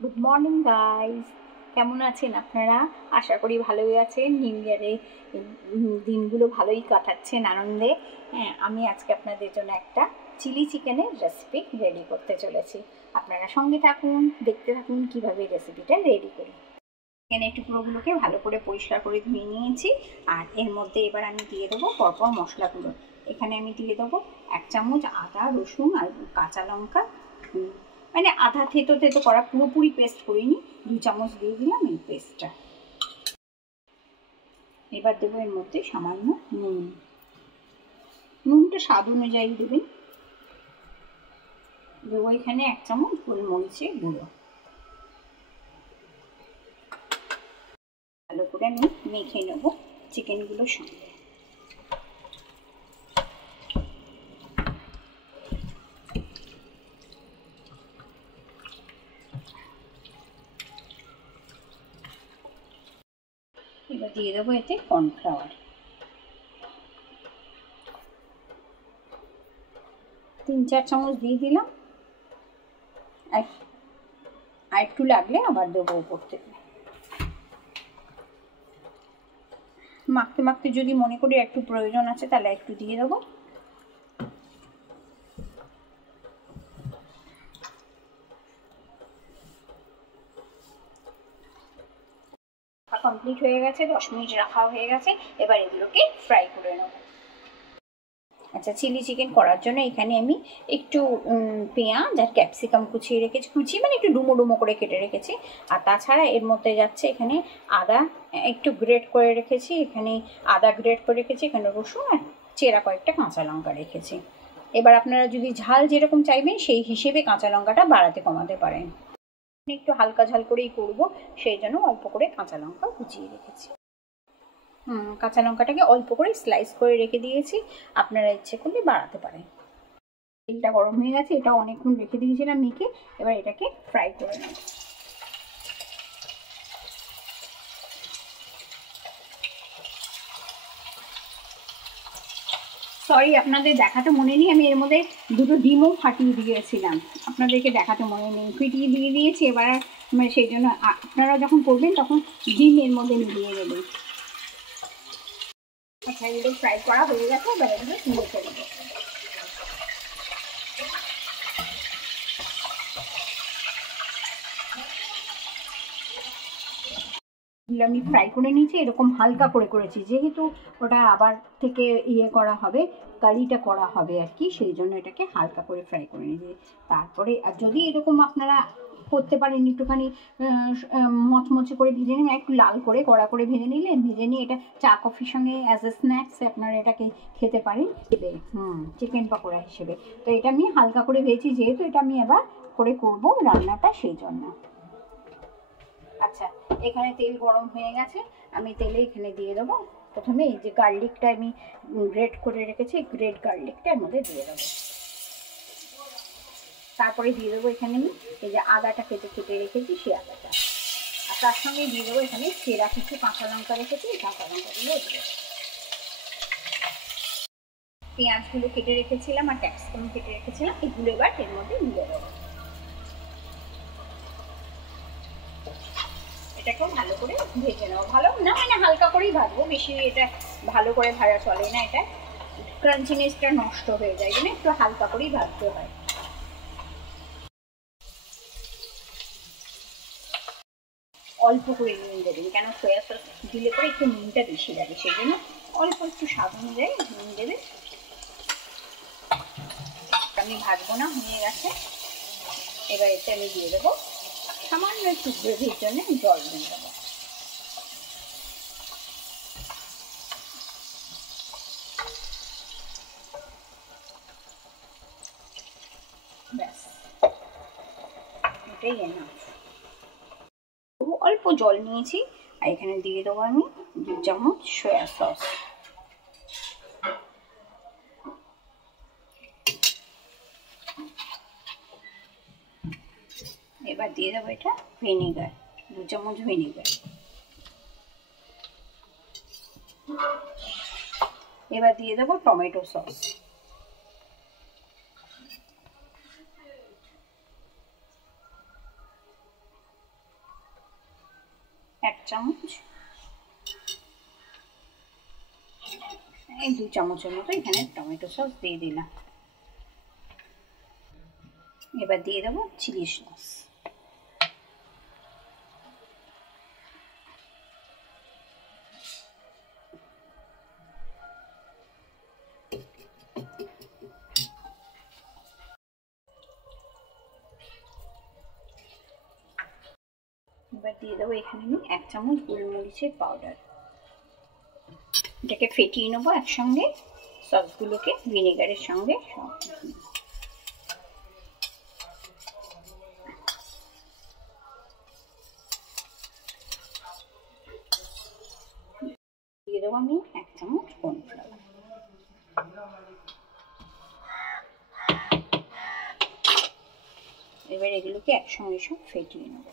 Good morning guys, কেমন আছেন আপনারা? আশা করি ভালোই আছেন। নিউ ইয়ারে দিনগুলো ভালোই কাটাচ্ছেন আনন্দে। হ্যাঁ, আমি আজকে আপনাদের জন্য একটা চিলি চিকেনের রেসিপি রেডি করতে চলেছি। আপনারা সঙ্গে থাকুন, দেখতে থাকুন কীভাবে রেসিপিটা রেডি করি। চিকেনের টুকরোগুলোকে ভালো করে পরিষ্কার করে ধুয়ে নিয়েছি। আর এর মধ্যে এবার আমি দিয়ে দেবো পরপর মশলাগুলো। এখানে আমি দিয়ে দেবো 1 চামচ আদা, রসুন আর কাঁচা লঙ্কা, মানে আধা থেতো থেতো করা, পুরোপুরি পেস্ট করিনি। 2 চামচ দিয়ে দিলাম এই পেস্টটা। এবার দেবো এর মধ্যে সামান্য নুন। নুনটা স্বাদ অনুযায়ী দেবেন। দেবো এখানে 1 চামচ গোলমরিচের গুঁড়ো। ভালো করে আমি মেখে নেবো চিকেনগুলোর সঙ্গে। এবার দিয়ে দেবো এতে কর্নফ্লাওয়ার 3-4 চামচ দিয়ে দিলাম। আর একটু লাগলে আবার দেবো উপর থেকে। মাখতে মাখতে যদি মনে করি একটু প্রয়োজন আছে তাহলে একটু দিয়ে দেবো। কমপ্লিট হয়ে গেছে, 10 মিনিট রাখা হয়ে গেছে। এবার এগুলোকে ফ্রাই করে নেব। আচ্ছা, চিলি চিকেন করার জন্য এখানে আমি একটু পেঁয়াজ আর ক্যাপসিকাম কুচিয়ে রেখেছি, মানে একটু ডুমো ডুমো করে কেটে রেখেছি। আর তাছাড়া এর মধ্যে যাচ্ছে এখানে আদা একটু গ্রেট করে রেখেছি, এখানে আদা গ্রেট করে রেখেছি, এখানে রসুন আর চেরা কয়েকটা কাঁচা লঙ্কা রেখেছি। এবার আপনারা যদি ঝাল যেরকম চাইবেন সেই হিসেবে কাঁচা লঙ্কাটা বাড়াতে কমাতে পারেন। একটু হালকা ঝাল করেই করবো, সেই জন্য অল্প করে কাঁচা লঙ্কা কুচিয়ে রেখেছি। কাঁচা লঙ্কাটাকে অল্প করে স্লাইস করে রেখে দিয়েছি, আপনারা ইচ্ছে করলে বাড়াতে পারেন। তেলটা গরম হয়ে গেছে, এটা অনেকক্ষণ রেখে দিয়েছিলাম মেখে। এবার এটাকে ফ্রাই করে নেব। সরি, আপনাদের দেখাতে মনে নেই, আমি এর মধ্যে 2টো ডিমও ফাটিয়ে দিয়েছিলাম, আপনাদেরকে দেখাতে মনে নেই, ফিটিয়ে দিয়ে দিয়েছি। এবার সেই জন্য আপনারা যখন করবেন তখন ডিম এর মধ্যে মিলিয়ে দেবেন। আচ্ছা, এগুলো ফ্রাই করা হয়ে গেছে, এবার এগুলো মুছে দেবো। আমি ফ্রাই করে নিয়েছি, এরকম হালকা করে করেছি, যেহেতু ওটা আবার থেকে করা হবে, কারিটা করা হবে আর কি, সেই জন্য এটাকে হালকা করে ফ্রাই করে নিয়েছি। তারপরে আর যদি এরকম আপনারা করতে পারেন একটুখানি মচমচে করে ভেজে নিন, একটু লাল করে কড়া করে ভেজে নিলেন, ভেজে নিয়ে এটা চা কফির সঙ্গে অ্যাজ এ স্ন্যাক্স আপনারা এটাকে খেতে পারেন চিকেন পকোড়া হিসেবে। তো এটা আমি হালকা করে ভেজেছি, যেহেতু এটা আমি এবার করে করব রান্নাটা, সেই জন্য। আচ্ছা, এখানে তেল গরম হয়ে গেছে, আমি তেলে এখানে দিয়ে দেবো প্রথমে এই যে গার্লিকটা আমি গ্রেট করে রেখেছি, গ্রেট গার্লিকটা এর মধ্যে দিয়ে দেবো। তারপরে দিয়ে দেবো এখানে আমি এই যে আদাটা কেটে কেটে রেখেছি, সেই আদাটা। আর তার সঙ্গে দিয়ে দেবো এখানে চেরা কিছু কাঁচা লঙ্কা রেখেছি, কাঁচা লঙ্কাগুলো দিয়ে দেবো। পেঁয়াজগুলো কেটে রেখেছিলাম আর ক্যাপসিকাম কেটে রেখেছিলাম, এগুলো এবার এর মধ্যে দিয়ে দেবো। এটাকেও ভালো করে ভেজে নেবো, ভালো না মানে হালকা করেই ভাজবো, বেশি এটা ভালো করে ভাজা চলে না, এটা ক্রাঞ্চিনেসটা নষ্ট হয়ে যায়, মানে একটু হালকা করেই ভাজতে হয়। অল্প করে নুন দেবেন, কেন সয়া সস দিলে পরে একটু নুনটা বেশি লাগে, সেই জন্য অল্প একটু স্বাদ অনুযায়ী নুন দেবেন। আমি ভাজবো না, হয়ে গেছে। এবার এতে আমি দিয়ে দেবো সামান্য একটু গ্রেভির জন্য জল দিয়ে দেবো। ব্যাস, এটাই এনাফ। অল্প জল নিয়েছি, আর এখানে দিয়ে দেবো আমি 2 চামচ সয়া সস। এবার দিয়ে দেবো এটা ভিনেগার, 2 চামচ ভিনেগার। এবার দিয়ে দেবো টমেটো সস। 1 চামচ, এই 2 চামচের মতো এখানে টমেটো সস দিয়ে দিলাম। এবার দিয়ে দেবো চিলি সস। এবার দিয়ে দেবো এখানে আমি 1 চামচ গোলমরিচের পাউডার। এটাকে ফেটিয়ে নেবো একসঙ্গে, সসগুলোকে ভিনেগারের সঙ্গে সব দিয়ে দেবো আমি 1 চামচ কর্নফ্লাওয়ার। এবার এগুলোকে একসঙ্গে সব ফেটিয়ে নেবো।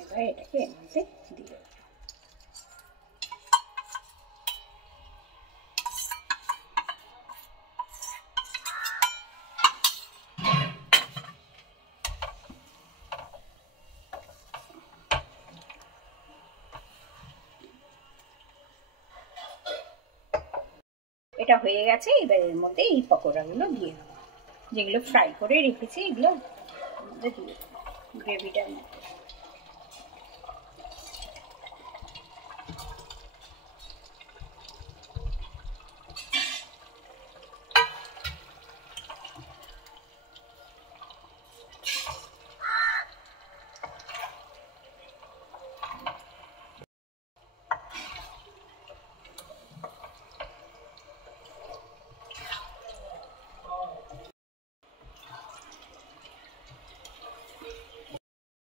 এবার এটাকে এর মধ্যে দিয়ে দেবো। এটা হয়ে গেছে। এবার এর মধ্যে এই পকোড়াগুলো দিয়ে দেবো, যেগুলো ফ্রাই করে রেখেছি এগুলো মধ্যে দিয়ে দেবো গ্রেভিটার মধ্যে।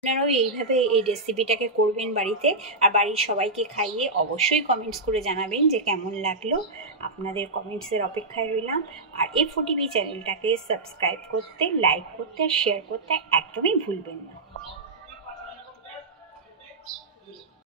আপনারাও এইভাবে এই রেসিপিটাকে করবেন বাড়িতে, আর বাড়ির সবাইকে খাইয়ে অবশ্যই কমেন্টস করে জানাবেন যে কেমন লাগলো। আপনাদের কমেন্টসের অপেক্ষায় রইলাম। আর A4TV চ্যানেলটাকে সাবস্ক্রাইব করতে, লাইক করতে আর শেয়ার করতে একদমই ভুলবেন না।